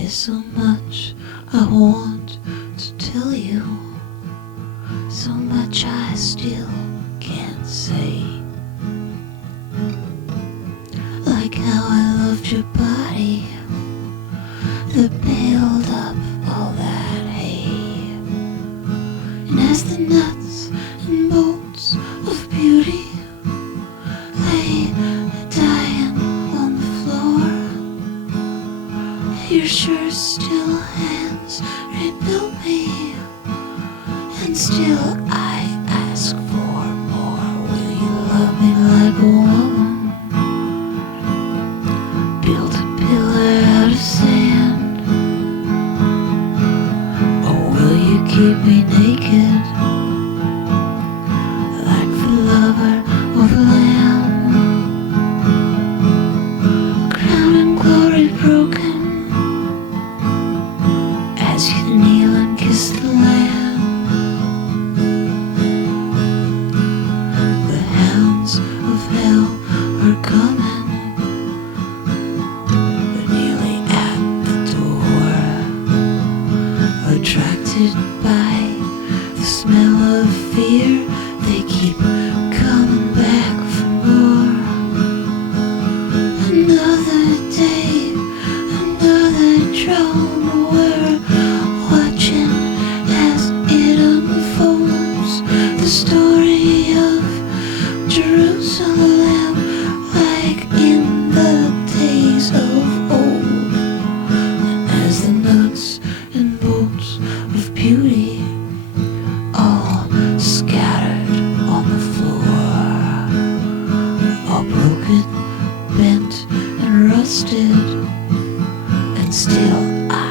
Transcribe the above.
There's so much I want to tell you, so much I still can't say. Like how I loved your body that bailed up all that hay. And as the nuts and bolts of beauty lay dying on the floor, your sure still hands rebuilt me, and still I ask for more. Will you love me like a woman? Build a pillar out of sand? Or will you keep me naked like the lover of lamb? Crown and glory broken as you kneel and kiss the land. The hounds of hell are coming, they're nearly at the door, attracted by the smell of fear. They keep coming back for more. Another day, another drama, we're watching as it unfolds. The story of Jerusalem, like in the days of old. And as the nuts and bolts of beauty all scattered on the floor, all broken, bent, and rusted, and still I